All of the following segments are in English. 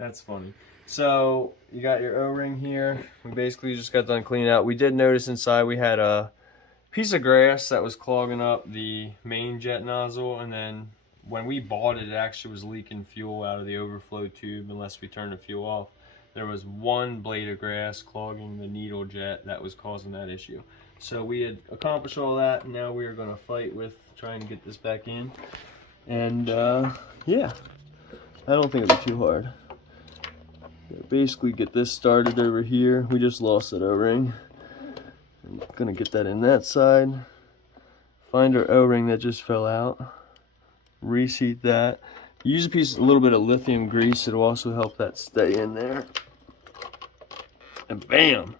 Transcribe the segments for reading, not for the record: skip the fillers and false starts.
That's funny. So you got your O-ring here. We basically just got done cleaning out. We did notice inside we had a piece of grass that was clogging up the main jet nozzle, and then when we bought it, it actually was leaking fuel out of the overflow tube unless we turned the fuel off. There was one blade of grass clogging the needle jet that was causing that issue. So we had accomplished all that, and now we are going to fight with trying to get this back in. And yeah, I don't think it'll be too hard. Basically get this started over here. We just lost that O-ring. I'm gonna get that in that side. Find our O-ring that just fell out. Reseat that. Use a little bit of lithium grease. It'll also help that stay in there. And bam!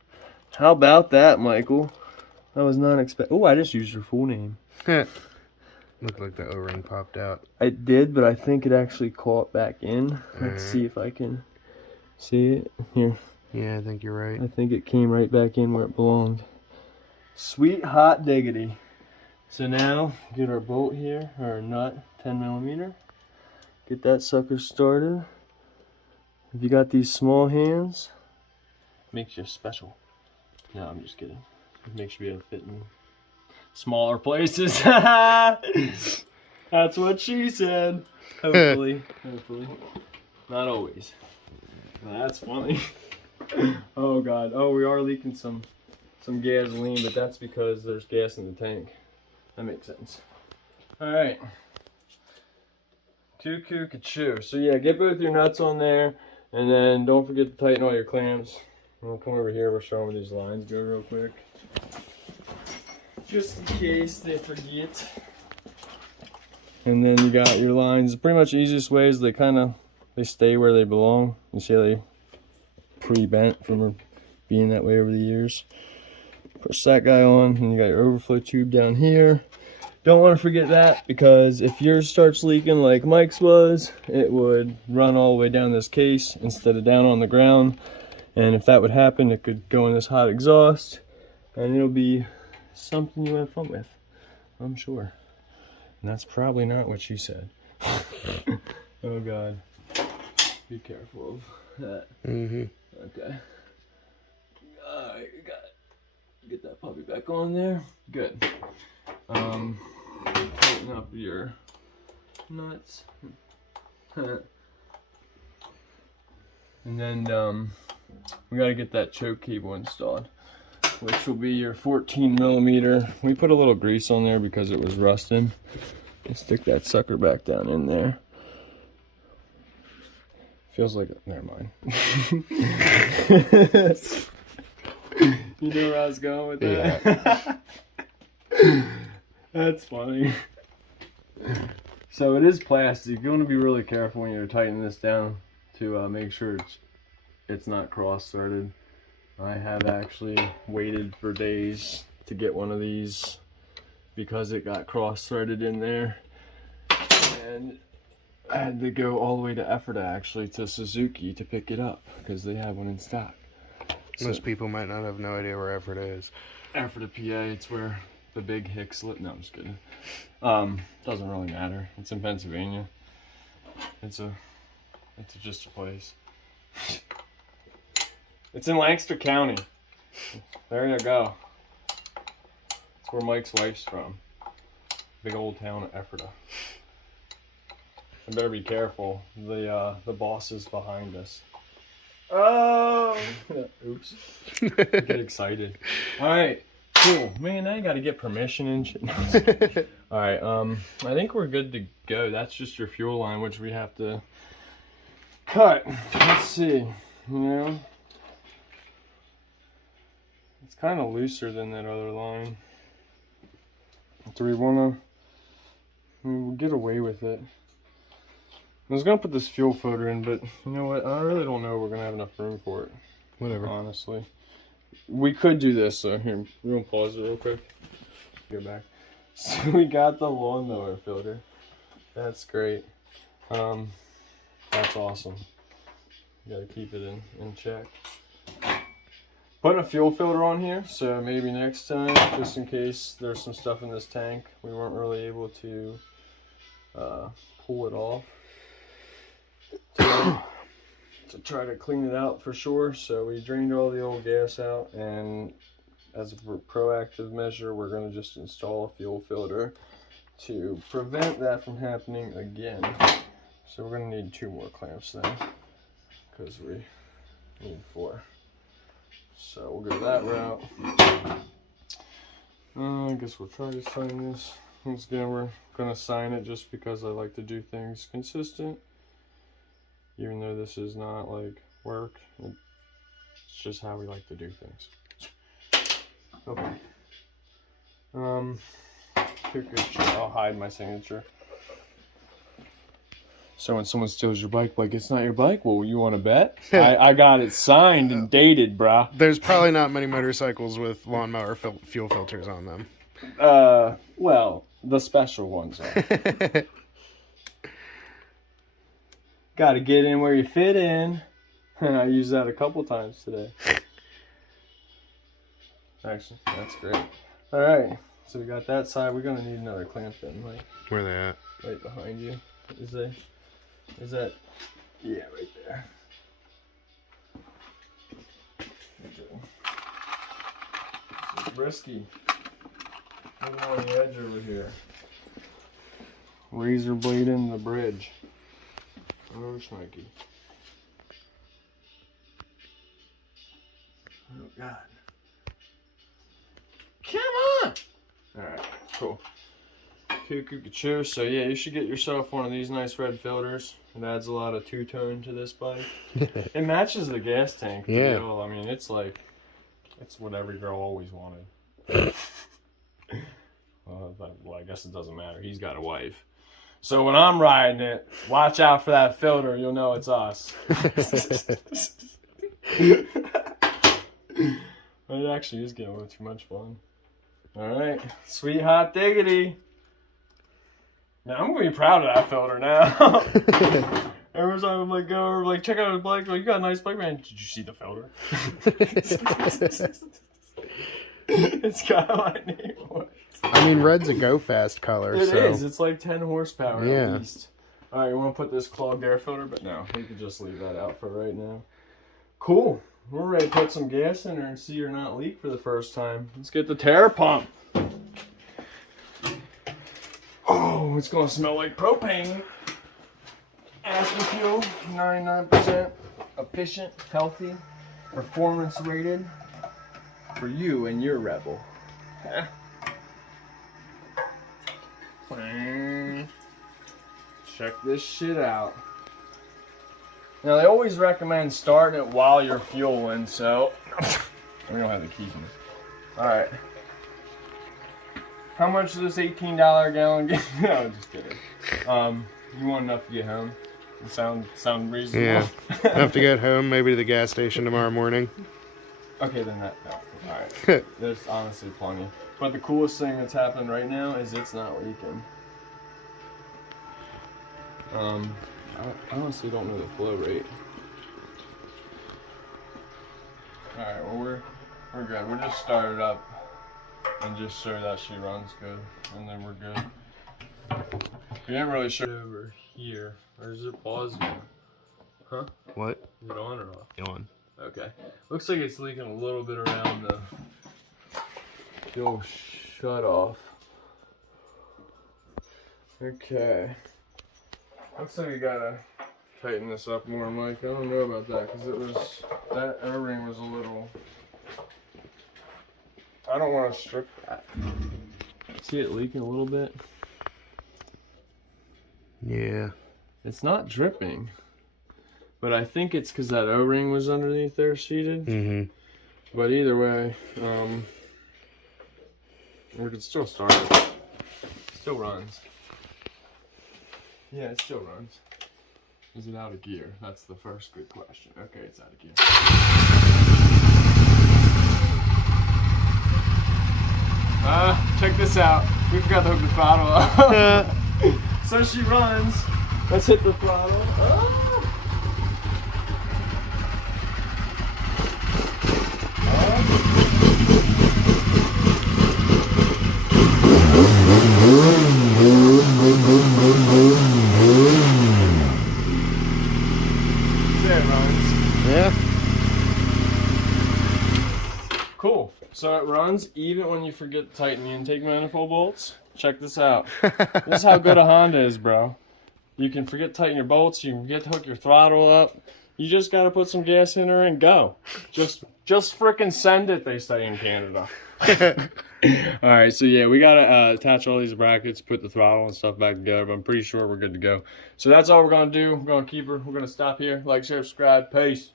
How about that, Michael? I was not expecting. Oh, I just used your full name. Looked like the O-ring popped out. I did, but I think it actually caught back in. Let's see if I can see it here. Yeah, I think you're right. I think it came right back in where it belonged. Sweet hot diggity. So now, get our bolt here, our nut, 10mm. Get that sucker started. If you got these small hands, makes you special. No, I'm just kidding. It makes you be able to fit in smaller places. That's what she said. Hopefully. Hopefully. Not always. That's funny. Oh god. Oh, we are leaking some gasoline, but that's because there's gas in the tank. That makes sense. Alright. Cuckoo ka-choo. So yeah, get both your nuts on there, and then don't forget to tighten all your clamps. We'll come over here, we'll show them where these lines go real quick. Just in case they forget. And then you got your lines. Pretty much the easiest way is they stay where they belong. You see how they pre-bent from being that way over the years. Push that guy on, and you got your overflow tube down here. Don't want to forget that, because if yours starts leaking like Mike's was, it would run all the way down this case instead of down on the ground. And if that would happen, it could go in this hot exhaust, and it'll be something you have fun with, I'm sure. And that's probably not what she said. Oh god. Be careful of that. Okay. Alright, you got it. Get that puppy back on there. Good. Tighten up your nuts. And then we gotta get that choke cable installed, which will be your 14mm. We put a little grease on there because it was rusting. And stick that sucker back down in there. Feels like never mind. You know where I was going with that? Yeah. That's funny. So it is plastic. You want to be really careful when you're tightening this down to make sure it's not cross-threaded. I have actually waited for days to get one of these because it got cross-threaded in there, and I had to go all the way to Ephrata, actually, to Suzuki to pick it up because they have one in stock. Most people might not have no idea where Ephrata is. Ephrata, PA. It's where the big Hicks live. No, I'm just kidding. Doesn't really matter. It's in Pennsylvania. It's just a place. It's in Lancaster County. There you go. That's where Mike's wife's from. Big old town of Ephrata. I better be careful. The boss is behind us. Oh! Oops. Get excited. Alright, cool. Man, now you gotta get permission and shit. Alright, I think we're good to go. That's just your fuel line, which we have to cut. Let's see. You know? It's kind of looser than that other line. Do we wanna... we'll get away with it. I was gonna put this fuel filter in, but you know what? I really don't know if we're gonna have enough room for it. Whatever. Honestly. We could do this, so here, we're gonna pause it real quick. Go back. So we got the lawnmower filter. That's great. That's awesome. You gotta keep it in check. Putting a fuel filter on here, so maybe next time, just in case there's some stuff in this tank, we weren't really able to pull it off. So try to clean it out for sure. So we drained all the old gas out, and as a proactive measure, we're going to just install a fuel filter to prevent that from happening again. So we're going to need 2 more clamps then, because we need 4. So we'll go that route. I guess we'll try to sign this. Once again, we're going to sign it just because I like to do things consistent. Even though this is not like work, it's just how we like to do things. Okay. I'll hide my signature. So when someone steals your bike, like, it's not your bike? Well, you want to bet? I got it signed and dated, brah. There's probably not many motorcycles with lawnmower fuel filters on them. Well, the special ones are. Got to get in where you fit in. I used that a couple times today. Actually, that's great. All right, so we got that side. We're gonna need another clamp then, like Where they at? right behind you. Is that? Yeah, right there. Okay. This is risky. I'm on the edge over here. Razor blade in the bridge. Oh, Schnikey. Oh, God. Come on! Alright, cool. Cuckoo. So, yeah, you should get yourself one of these nice red filters. It adds a lot of two-tone to this bike. It matches the gas tank. Yeah. Deal. I mean, it's like, it's what every girl always wanted. Well, I guess it doesn't matter. He's got a wife. So when I'm riding it, watch out for that filter. You'll know it's us. It actually is getting a little too much fun. Alright. Sweet hot diggity. Now I'm going to be proud of that filter now. Every time I'm like, go over, like, check out his bike. Like, you got a nice bike, man. Did you see the filter? It's got my name on it. I mean, red's a go fast color. It so. is. It's like 10 horsepower Yeah. at least. All right, you want to put this clogged air filter, but no, we can just leave that out for right now. Cool. We're ready to put some gas in her and see her not leak for the first time. Let's get the tire pump. Oh, it's going to smell like propane. Aspen fuel, 99% efficient, healthy, performance rated for you and your Rebel. Check this shit out. Now they always recommend starting it while you're fueling, so we don't have the keys in it. Alright. How much does this $18 gallon get? No, just kidding. You want enough to get home? Sound reasonable? Yeah. Enough to get home, maybe to the gas station tomorrow morning. Okay, then that, no. Alright. There's honestly plenty. But the coolest thing that's happening right now is it's not leaking. I honestly don't know the flow rate. Alright, well we're good. We'll just start it up and just show that she runs good, and then we're good. We didn't really show it over here. Or is it pausing? Huh? What? Is it on or off? On. Okay. Looks like it's leaking a little bit around the old shut off. Okay. Looks like you gotta tighten this up more, Mike. I don't know about that because that O-ring was a little. I don't want to strip that. See it leaking a little bit? Yeah. It's not dripping, but I think it's because that O-ring was underneath there seated. Mm-hmm. But either way, we could still start it. It still runs. Yeah, it still runs. Is it out of gear? That's the first good question. Okay, it's out of gear. Check this out. We forgot to hook the throttle up. So she runs. Let's hit the throttle. There it runs. Yeah. Cool. So it runs even when you forget to tighten the intake manifold bolts. Check this out. This is how good a Honda is, bro. You can forget to tighten your bolts. You can forget to hook your throttle up. You just got to put some gas in her and go. Just frickin' send it, they say in Canada. All right, so yeah, we got to attach all these brackets, put the throttle and stuff back together, but I'm pretty sure we're good to go. So that's all we're going to do. We're going to keep her. We're going to stop here. Like, share, subscribe. Peace.